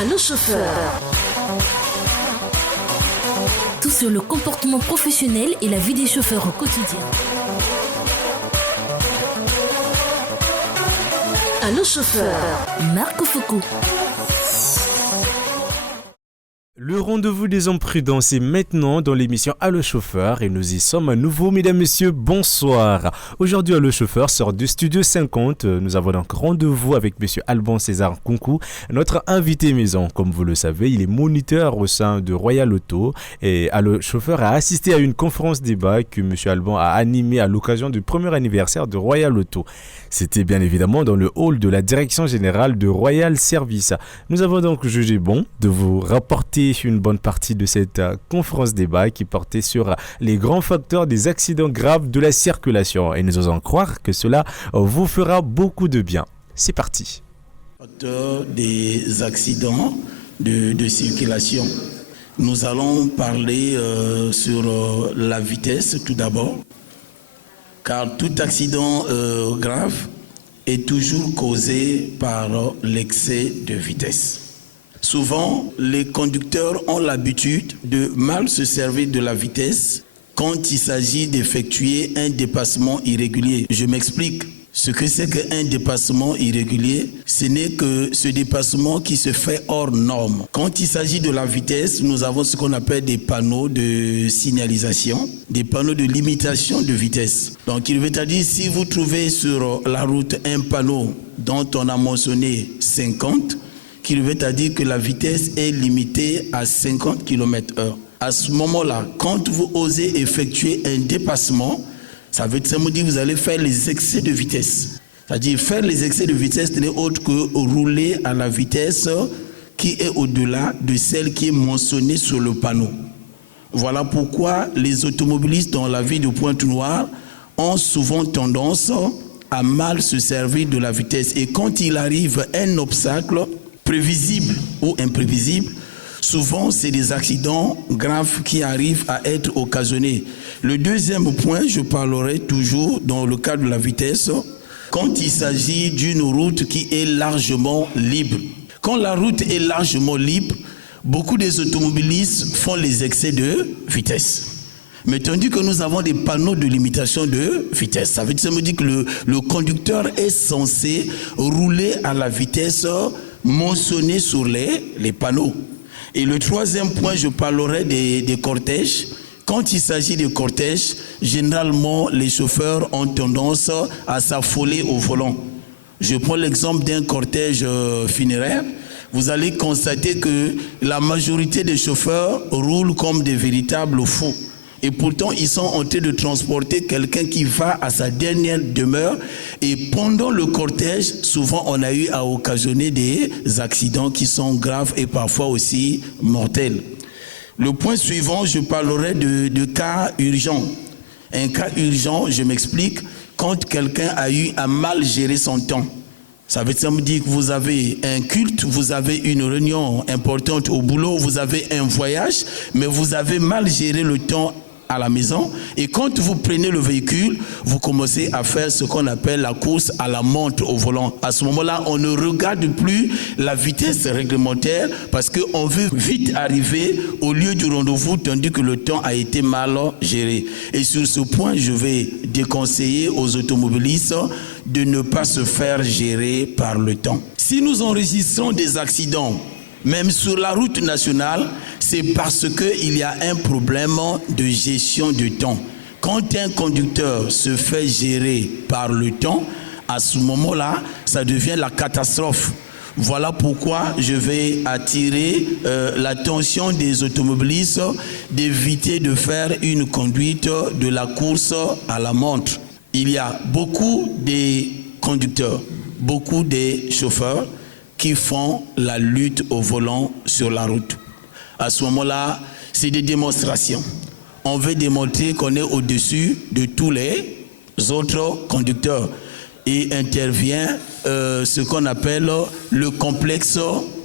Allô chauffeur. Tout sur le comportement professionnel et la vie des chauffeurs au quotidien. Allô chauffeur. Marc Foucault. Le rendez-vous des hommes prudents, c'est maintenant dans l'émission Allô Chauffeur et nous y sommes à nouveau, mesdames, messieurs, bonsoir. Aujourd'hui, Allô Chauffeur sort du studio 50. Nous avons donc rendez-vous avec monsieur Alban César Kunku, notre invité maison. Comme vous le savez, il est moniteur au sein de Royal Auto et Allô Chauffeur a assisté à une conférence débat que monsieur Alban a animée à l'occasion du premier anniversaire de Royal Auto. C'était bien évidemment dans le hall de la direction générale de Royal Service. Nous avons donc jugé bon de vous rapporter une bonne partie de cette conférence débat qui portait sur les grands facteurs des accidents graves de la circulation. Et nous osons croire que cela vous fera beaucoup de bien. C'est parti. Facteurs des accidents de circulation. Nous allons parler sur la vitesse tout d'abord. Car tout accident grave est toujours causé par l'excès de vitesse. Souvent, les conducteurs ont l'habitude de mal se servir de la vitesse quand il s'agit d'effectuer un dépassement irrégulier. Je m'explique. Ce que c'est qu'un dépassement irrégulier, ce n'est que ce dépassement qui se fait hors norme. Quand il s'agit de la vitesse, nous avons ce qu'on appelle des panneaux de signalisation, des panneaux de limitation de vitesse. Donc il veut dire, si vous trouvez sur la route un panneau dont on a mentionné 50, qu'il veut dire que la vitesse est limitée à 50 km/h. À ce moment-là, quand vous osez effectuer un dépassement, ça veut dire que vous allez faire les excès de vitesse. C'est-à-dire faire les excès de vitesse n'est autre que rouler à la vitesse qui est au-delà de celle qui est mentionnée sur le panneau. Voilà pourquoi les automobilistes dans la ville de Pointe-Noire ont souvent tendance à mal se servir de la vitesse. Et quand il arrive un obstacle prévisible ou imprévisible, souvent, c'est des accidents graves qui arrivent à être occasionnés. Le deuxième point, je parlerai toujours dans le cadre de la vitesse, quand il s'agit d'une route qui est largement libre. Quand la route est largement libre, beaucoup des automobilistes font les excès de vitesse. Mais tandis que nous avons des panneaux de limitation de vitesse, ça veut dire que le conducteur est censé rouler à la vitesse mentionnée sur les panneaux. Et le troisième point, je parlerai des cortèges. Quand il s'agit de cortèges, généralement, les chauffeurs ont tendance à s'affoler au volant. Je prends l'exemple d'un cortège funéraire. Vous allez constater que la majorité des chauffeurs roulent comme des véritables fous. Et pourtant, ils sont en train de transporter quelqu'un qui va à sa dernière demeure. Et pendant le cortège, souvent, on a eu à occasionner des accidents qui sont graves et parfois aussi mortels. Le point suivant, je parlerai de cas urgents. Un cas urgent, je m'explique, quand quelqu'un a eu à mal gérer son temps. Ça veut dire que vous avez un culte, vous avez une réunion importante au boulot, vous avez un voyage, mais vous avez mal géré le temps à la maison. Et quand vous prenez le véhicule, vous commencez à faire ce qu'on appelle la course à la montre au volant. À ce moment-là, on ne regarde plus la vitesse réglementaire parce qu'on veut vite arriver au lieu du rendez-vous tandis que le temps a été mal géré. Et sur ce point, je vais déconseiller aux automobilistes de ne pas se faire gérer par le temps. Si nous enregistrons des accidents, même sur la route nationale, c'est parce qu'il y a un problème de gestion du temps. Quand un conducteur se fait gérer par le temps, à ce moment-là, ça devient la catastrophe. Voilà pourquoi je vais attirer l'attention des automobilistes d'éviter de faire une conduite de la course à la montre. Il y a beaucoup de conducteurs, beaucoup de chauffeurs qui font la lutte au volant sur la route. À ce moment-là, c'est des démonstrations. On veut démontrer qu'on est au-dessus de tous les autres conducteurs. Et intervient ce qu'on appelle le complexe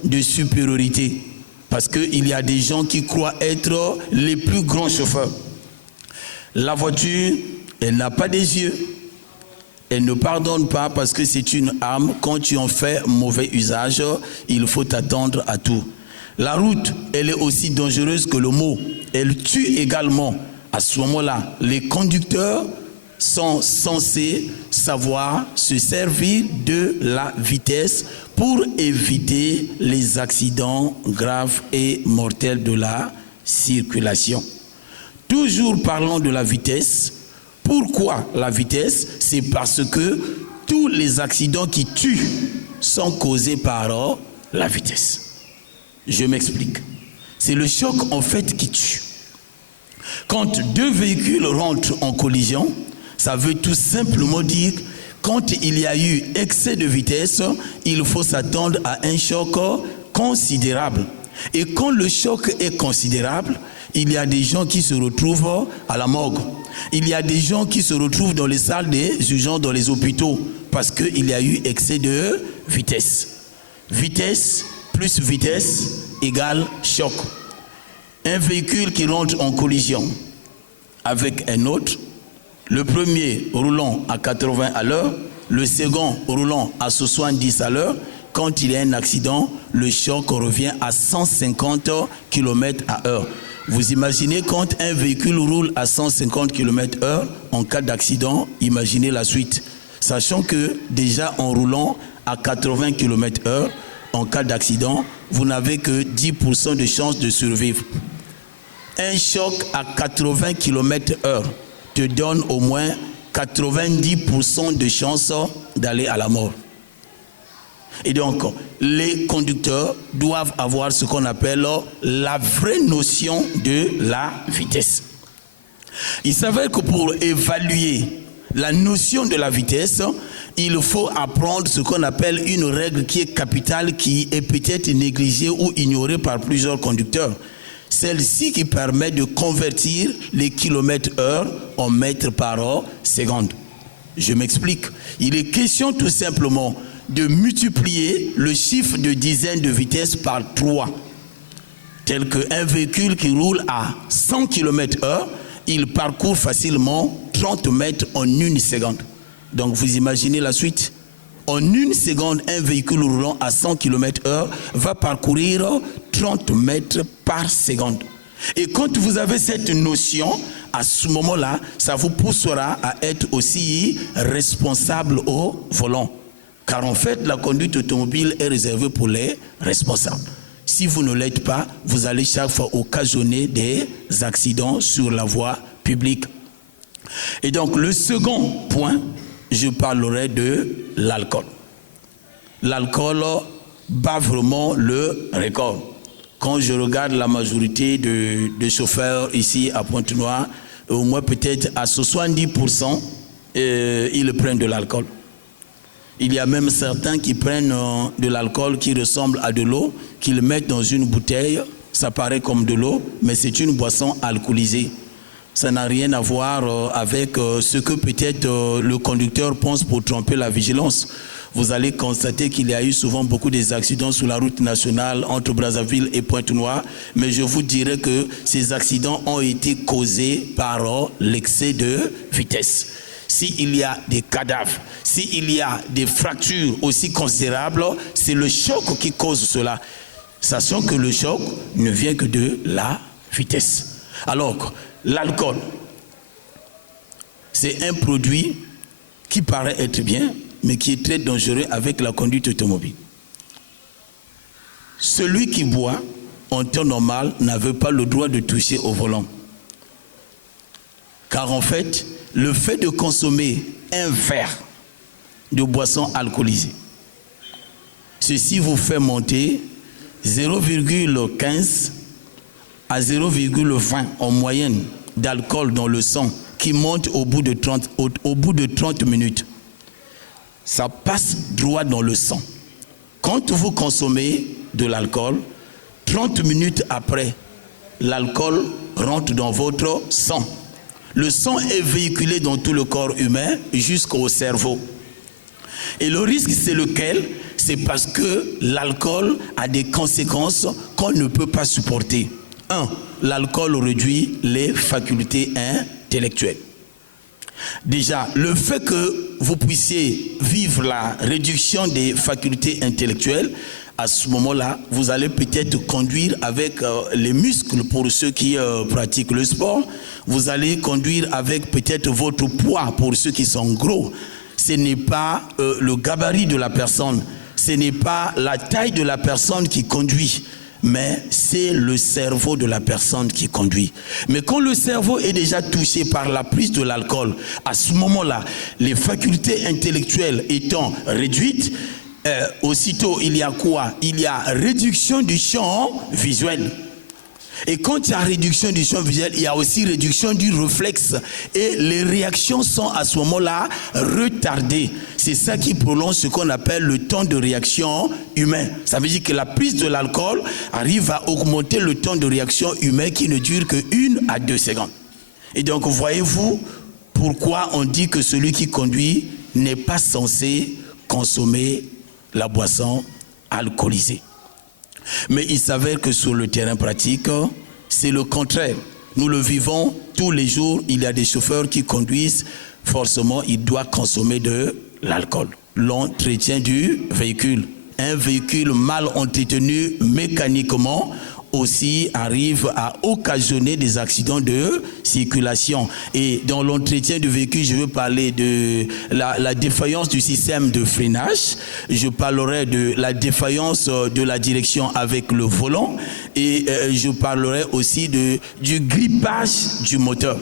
de supériorité. Parce qu'il y a des gens qui croient être les plus grands chauffeurs. La voiture, elle n'a pas des yeux. Elle ne pardonne pas parce que c'est une arme. Quand tu en fais mauvais usage, il faut t'attendre à tout. La route, elle est aussi dangereuse que le mot. Elle tue également. À ce moment-là, les conducteurs sont censés savoir se servir de la vitesse pour éviter les accidents graves et mortels de la circulation. Toujours parlons de la vitesse. Pourquoi la vitesse? C'est parce que tous les accidents qui tuent sont causés par la vitesse. Je m'explique. C'est le choc en fait qui tue. Quand deux véhicules rentrent en collision, ça veut tout simplement dire quand il y a eu excès de vitesse, il faut s'attendre à un choc considérable. Et quand le choc est considérable, il y a des gens qui se retrouvent à la morgue. Il y a des gens qui se retrouvent dans les salles des urgences, dans les hôpitaux, parce qu'il y a eu excès de vitesse. Vitesse plus vitesse égale choc. Un véhicule qui rentre en collision avec un autre, le premier roulant à 80 à l'heure, le second roulant à 70 à l'heure, quand il y a un accident, le choc revient à 150 km/h. Vous imaginez quand un véhicule roule à 150 km/h en cas d'accident, imaginez la suite. Sachant que déjà en roulant à 80 km/h, en cas d'accident, vous n'avez que 10% de chance de survivre. Un choc à 80 km/h te donne au moins 90% de chance d'aller à la mort. Et donc, les conducteurs doivent avoir ce qu'on appelle la vraie notion de la vitesse. Il s'avère que pour évaluer la notion de la vitesse, il faut apprendre ce qu'on appelle une règle qui est capitale, qui est peut-être négligée ou ignorée par plusieurs conducteurs. Celle-ci qui permet de convertir les kilomètres-heure en mètres par seconde. Je m'explique. Il est question tout simplement de multiplier le chiffre de dizaines de vitesse par 3. Tel qu'un véhicule qui roule à 100 km/h, il parcourt facilement 30 mètres en une seconde. Donc vous imaginez la suite. En une seconde, un véhicule roulant à 100 km/h va parcourir 30 mètres par seconde. Et quand vous avez cette notion, à ce moment-là, ça vous poussera à être aussi responsable au volant. Car en fait, la conduite automobile est réservée pour les responsables. Si vous ne l'êtes pas, vous allez chaque fois occasionner des accidents sur la voie publique. Et donc, le second point, je parlerai de l'alcool. L'alcool bat vraiment le record. Quand je regarde la majorité de chauffeurs ici à Pointe-Noire, au moins peut-être à 70%, ils prennent de l'alcool. Il y a même certains qui prennent de l'alcool qui ressemble à de l'eau, qu'ils mettent dans une bouteille, ça paraît comme de l'eau, mais c'est une boisson alcoolisée. Ça n'a rien à voir avec ce que peut-être le conducteur pense pour tromper la vigilance. Vous allez constater qu'il y a eu souvent beaucoup d'accidents sur la route nationale entre Brazzaville et Pointe-Noire, mais je vous dirais que ces accidents ont été causés par l'excès de vitesse. S'il y a des cadavres, s'il y a des fractures aussi considérables, c'est le choc qui cause cela. Sachant que le choc ne vient que de la vitesse. Alors, l'alcool, c'est un produit qui paraît être bien, mais qui est très dangereux avec la conduite automobile. Celui qui boit en temps normal n'avait pas le droit de toucher au volant. Car en fait, le fait de consommer un verre de boisson alcoolisée, ceci vous fait monter 0,15 à 0,20 en moyenne d'alcool dans le sang qui monte au bout de 30 minutes. Ça passe droit dans le sang. Quand vous consommez de l'alcool, 30 minutes après, l'alcool rentre dans votre sang. Le sang est véhiculé dans tout le corps humain jusqu'au cerveau. Et le risque, c'est lequel? C'est parce que l'alcool a des conséquences qu'on ne peut pas supporter. 1. L'alcool réduit les facultés intellectuelles. Déjà, le fait que vous puissiez vivre la réduction des facultés intellectuelles, à ce moment-là, vous allez peut-être conduire avec les muscles pour ceux qui pratiquent le sport. Vous allez conduire avec peut-être votre poids pour ceux qui sont gros. Ce n'est pas le gabarit de la personne, ce n'est pas la taille de la personne qui conduit, mais c'est le cerveau de la personne qui conduit. Mais quand le cerveau est déjà touché par la prise de l'alcool, à ce moment-là, les facultés intellectuelles étant réduites, aussitôt il y a quoi? Il y a réduction du champ visuel. Et quand il y a réduction du champ visuel, il y a aussi réduction du réflexe. Et les réactions sont à ce moment-là retardées. C'est ça qui prolonge ce qu'on appelle le temps de réaction humain. Ça veut dire que la prise de l'alcool arrive à augmenter le temps de réaction humain qui ne dure que 1 à 2 secondes. Et donc, voyez-vous pourquoi on dit que celui qui conduit n'est pas censé consommer la boisson alcoolisée. Mais il s'avère que sur le terrain pratique, c'est le contraire. Nous le vivons tous les jours. Il y a des chauffeurs qui conduisent. Forcément, ils doivent consommer de l'alcool. L'entretien du véhicule. Un véhicule mal entretenu mécaniquement aussi arrive à occasionner des accidents de circulation. Et dans l'entretien du véhicule, je veux parler de la défaillance du système de freinage. Je parlerai de la défaillance de la direction avec le volant. Et je parlerai aussi du grippage du moteur.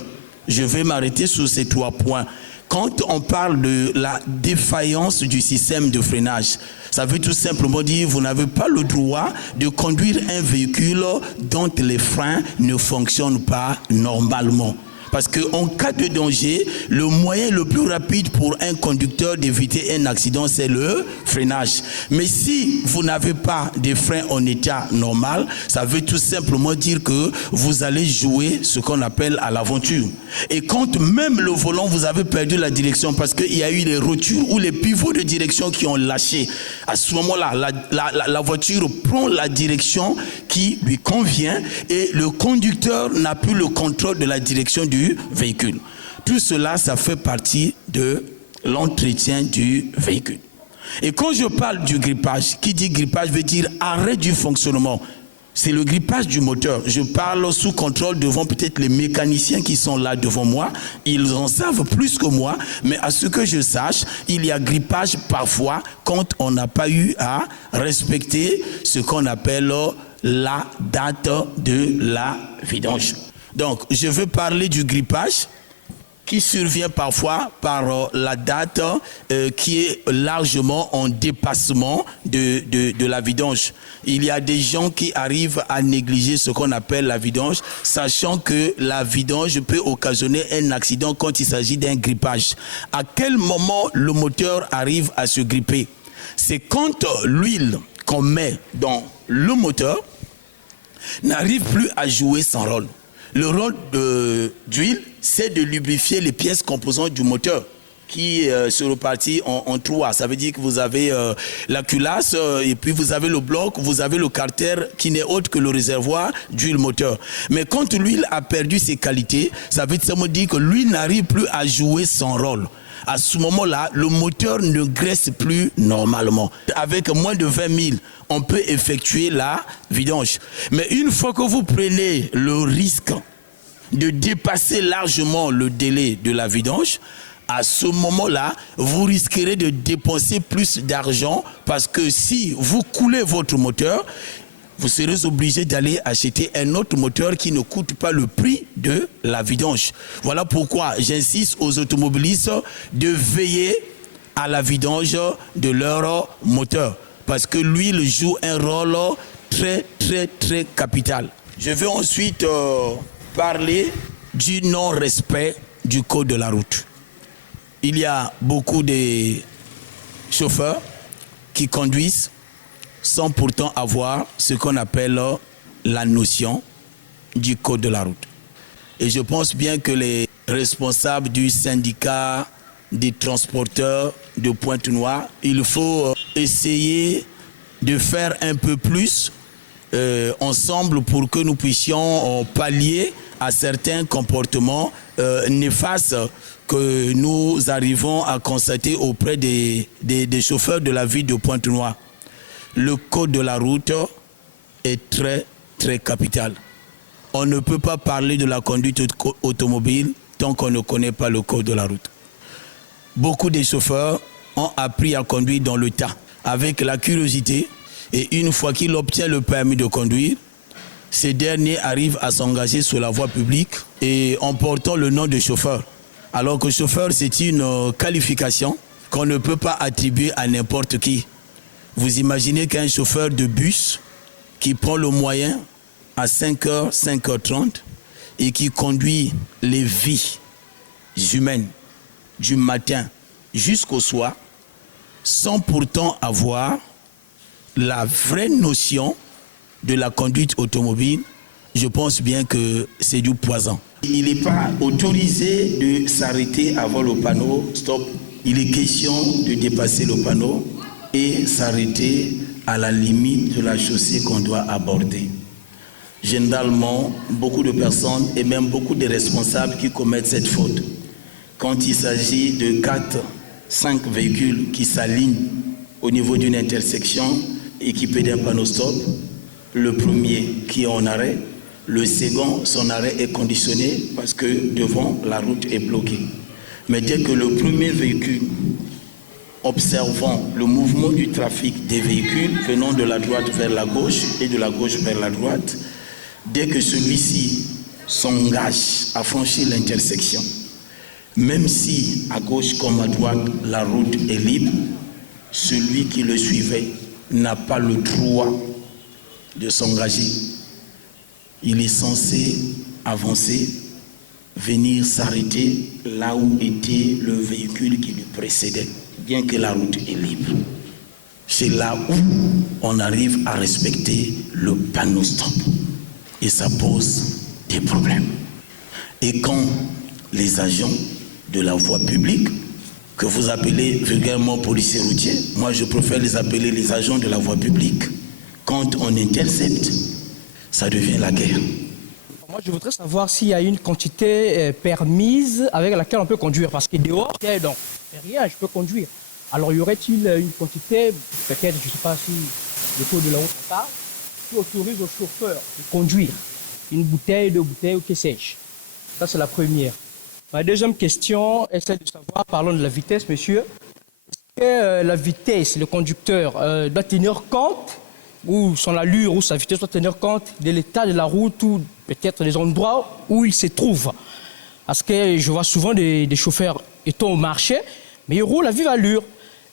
Je vais m'arrêter sur ces 3 points. Quand on parle de la défaillance du système de freinage, ça veut tout simplement dire que vous n'avez pas le droit de conduire un véhicule dont les freins ne fonctionnent pas normalement. Parce qu'en cas de danger, le moyen le plus rapide pour un conducteur d'éviter un accident, c'est le freinage. Mais si vous n'avez pas de freins en état normal, ça veut tout simplement dire que vous allez jouer ce qu'on appelle à l'aventure. Et quand même le volant, vous avez perdu la direction parce qu'il y a eu les rotures ou les pivots de direction qui ont lâché. À ce moment-là, la voiture prend la direction qui lui convient et le conducteur n'a plus le contrôle de la direction du véhicule. Tout cela, ça fait partie de l'entretien du véhicule. Et quand je parle du grippage, qui dit grippage veut dire arrêt du fonctionnement. C'est le grippage du moteur. Je parle sous contrôle devant peut-être les mécaniciens qui sont là devant moi. Ils en savent plus que moi, mais à ce que je sache, il y a grippage parfois quand on n'a pas eu à respecter ce qu'on appelle la date de la vidange. Donc, je veux parler du grippage qui survient parfois par la date qui est largement en dépassement de la vidange. Il y a des gens qui arrivent à négliger ce qu'on appelle la vidange, sachant que la vidange peut occasionner un accident quand il s'agit d'un grippage. À quel moment le moteur arrive à se gripper? C'est quand l'huile qu'on met dans le moteur n'arrive plus à jouer son rôle. Le rôle d'huile, c'est de lubrifier les pièces composantes du moteur qui se repartit en 3. Ça veut dire que vous avez la culasse et puis vous avez le bloc, vous avez le carter qui n'est autre que le réservoir d'huile moteur. Mais quand l'huile a perdu ses qualités, ça veut dire que l'huile n'arrive plus à jouer son rôle. À ce moment-là, le moteur ne graisse plus normalement. Avec moins de 20 000, on peut effectuer la vidange. Mais une fois que vous prenez le risque de dépasser largement le délai de la vidange, à ce moment-là, vous risquerez de dépenser plus d'argent parce que si vous coulez votre moteur, vous serez obligé d'aller acheter un autre moteur qui ne coûte pas le prix de la vidange. Voilà pourquoi j'insiste aux automobilistes de veiller à la vidange de leur moteur. Parce que l'huile joue un rôle très capital. Je vais ensuite parler du non-respect du code de la route. Il y a beaucoup de chauffeurs qui conduisent sans pourtant avoir ce qu'on appelle la notion du code de la route. Et je pense bien que les responsables du syndicat des transporteurs de Pointe-Noire, il faut essayer de faire un peu plus ensemble pour que nous puissions pallier à certains comportements néfastes que nous arrivons à constater auprès des chauffeurs de la ville de Pointe-Noire. Le code de la route est très, très capital. On ne peut pas parler de la conduite automobile tant qu'on ne connaît pas le code de la route. Beaucoup de chauffeurs ont appris à conduire dans le tas, avec la curiosité, et une fois qu'il obtient le permis de conduire, ces derniers arrivent à s'engager sur la voie publique et en portant le nom de chauffeur. Alors que chauffeur, c'est une qualification qu'on ne peut pas attribuer à n'importe qui. Vous imaginez qu'un chauffeur de bus qui prend le moyen à 5h, 5h30 et qui conduit les vies humaines du matin jusqu'au soir sans pourtant avoir la vraie notion de la conduite automobile, je pense bien que c'est du poison. Il n'est pas autorisé de s'arrêter avant le panneau stop. Il est question de dépasser le panneau et s'arrêter à la limite de la chaussée qu'on doit aborder. Généralement, beaucoup de personnes et même beaucoup de responsables qui commettent cette faute, quand il s'agit de 4-5 véhicules qui s'alignent au niveau d'une intersection équipée d'un panneau stop, le premier qui est en arrêt, le second, son arrêt est conditionné parce que devant, la route est bloquée. Mais dès que le premier véhicule, observant le mouvement du trafic des véhicules venant de la droite vers la gauche et de la gauche vers la droite, dès que celui-ci s'engage à franchir l'intersection, même si à gauche comme à droite, la route est libre, celui qui le suivait n'a pas le droit de s'engager. Il est censé avancer, venir s'arrêter là où était le véhicule qui lui précédait, bien que la route est libre. C'est là où on arrive à respecter le panneau stop. Et ça pose des problèmes. Et quand les agents de la voie publique, que vous appelez vulgairement policiers routiers, moi je préfère les appeler les agents de la voie publique, quand on intercepte, ça devient la guerre. Moi, je voudrais savoir s'il y a une quantité permise avec laquelle on peut conduire. Parce que dehors, donc, rien, je peux conduire. Alors, y aurait-il une quantité, peut-être, je ne sais pas si le code de la route parle, qui autorise au chauffeur de conduire une bouteille, deux bouteilles ou que sais-je? Ça, c'est la première. Ma deuxième question est celle de savoir, parlons de la vitesse, monsieur. Est-ce que la vitesse, le conducteur doit tenir compte, ou son allure ou sa vitesse doit tenir compte de l'état de la route ou peut-être des endroits où il se trouve? Parce que je vois souvent des chauffeurs étant au marché, mais ils roulent à vive allure.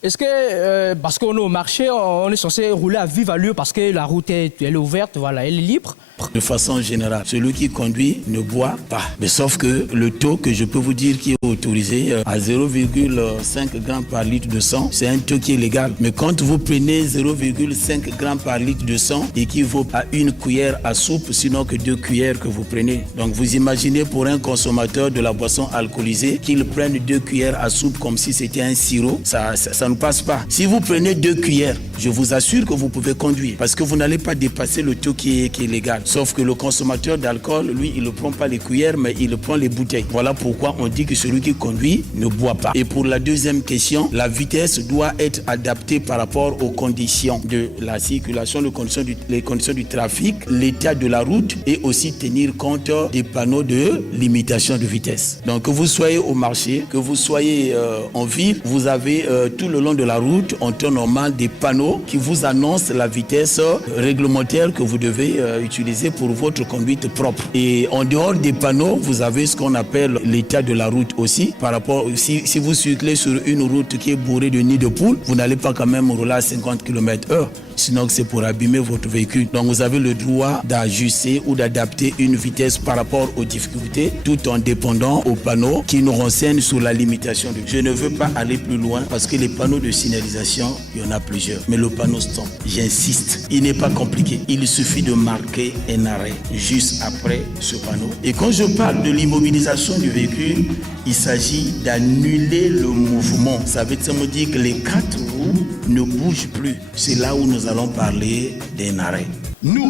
Est-ce que, parce qu'on est au marché, on est censé rouler à vive allure parce que la route elle est ouverte, voilà, elle est libre? De façon générale, celui qui conduit ne boit pas. Mais sauf que le taux que je peux vous dire qui est autorisé à 0,5 grammes par litre de sang, c'est un taux qui est légal. Mais quand vous prenez 0,5 grammes par litre de sang, équivaut à une cuillère à soupe, sinon que 2 cuillères que vous prenez. Donc vous imaginez pour un consommateur de la boisson alcoolisée qu'il prenne 2 cuillères à soupe comme si c'était un sirop, ça ne passe pas. Si vous prenez 2 cuillères, je vous assure que vous pouvez conduire parce que vous n'allez pas dépasser le taux qui est légal. Sauf que le consommateur d'alcool, lui, il ne prend pas les cuillères, mais il prend les bouteilles. Voilà pourquoi on dit que celui qui conduit ne boit pas. Et pour la deuxième question, la vitesse doit être adaptée par rapport aux conditions de la circulation, les conditions du trafic, l'état de la route et aussi tenir compte des panneaux de limitation de vitesse. Donc que vous soyez au marché, que vous soyez en ville, vous avez tout le long de la route, en temps normal, des panneaux qui vous annoncent la vitesse réglementaire que vous devez utiliser pour votre conduite propre. Et en dehors des panneaux, vous avez ce qu'on appelle l'état de la route aussi. Par rapport, si vous circulez sur une route qui est bourrée de nids de poules, vous n'allez pas quand même rouler à 50 km/h. Sinon c'est pour abîmer votre véhicule. Donc vous avez le droit d'ajuster ou d'adapter une vitesse par rapport aux difficultés tout en dépendant aux panneaux qui nous renseignent sur la limitation. Je ne veux pas aller plus loin parce que les panneaux de signalisation, il y en a plusieurs. Mais le panneau stop, j'insiste, il n'est pas compliqué. Il suffit de marquer un arrêt juste après ce panneau. Et quand je parle de l'immobilisation du véhicule, il s'agit d'annuler le mouvement. Ça veut dire que les 4 roues ne bougent plus. C'est là où nous allons parler d'un arrêt. Nous,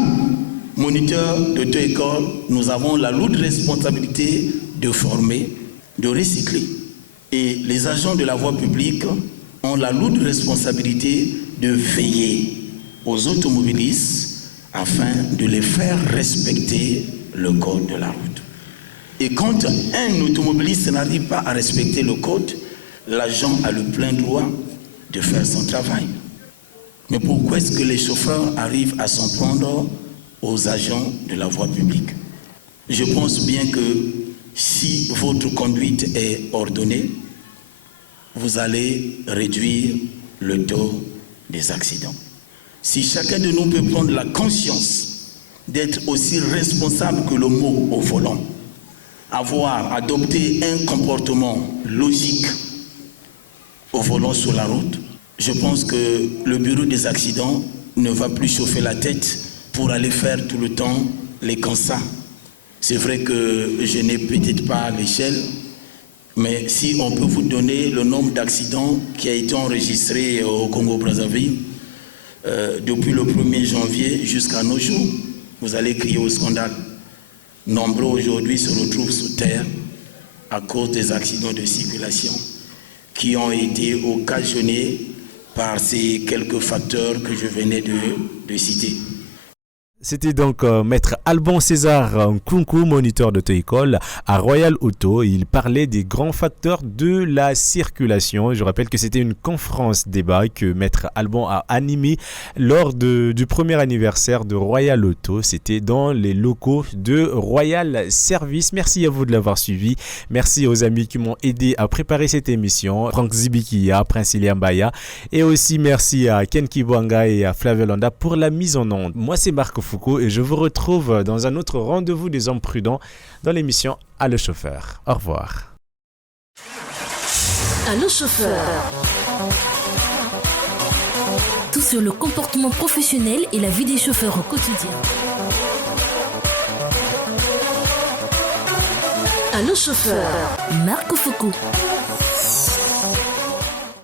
moniteurs d'auto-école, nous avons la lourde responsabilité de former, de recycler. Et les agents de la voie publique ont la lourde responsabilité de veiller aux automobilistes afin de les faire respecter le code de la route. Et quand un automobiliste n'arrive pas à respecter le code, l'agent a le plein droit de faire son travail. Mais pourquoi est-ce que les chauffeurs arrivent à s'en prendre aux agents de la voie publique? Je pense bien que si votre conduite est ordonnée, vous allez réduire le taux des accidents. Si chacun de nous peut prendre la conscience d'être aussi responsable que le mot au volant, avoir adopté un comportement logique au volant sur la route, je pense que le bureau des accidents ne va plus chauffer la tête pour aller faire tout le temps les constats. C'est vrai que je n'ai peut-être pas l'échelle, mais si on peut vous donner le nombre d'accidents qui a été enregistré au Congo-Brazzaville depuis le 1er janvier jusqu'à nos jours, vous allez crier au scandale. Nombreux aujourd'hui se retrouvent sous terre à cause des accidents de circulation qui ont été occasionnés par ces quelques facteurs que je venais de citer. C'était donc maître Alban César Nkunku, moniteur d'auto-école à Royal Auto. Il parlait des grands facteurs de la circulation. Je rappelle que c'était une conférence débat que maître Alban a animée lors du premier anniversaire de Royal Auto. C'était dans les locaux de Royal Service. Merci à vous de l'avoir suivi. Merci aux amis qui m'ont aidé à préparer cette émission. Franck Zibikia, Prince Iliambaya. Et aussi merci à Ken Kibwanga et à Flavio Landa pour la mise en onde. Moi, c'est Marc Foucault et je vous retrouve dans un autre rendez-vous des hommes prudents dans l'émission Allo Chauffeur. Au revoir. Allo Chauffeur. Tout sur le comportement professionnel et la vie des chauffeurs au quotidien. Allo Chauffeur. Marc Foucault.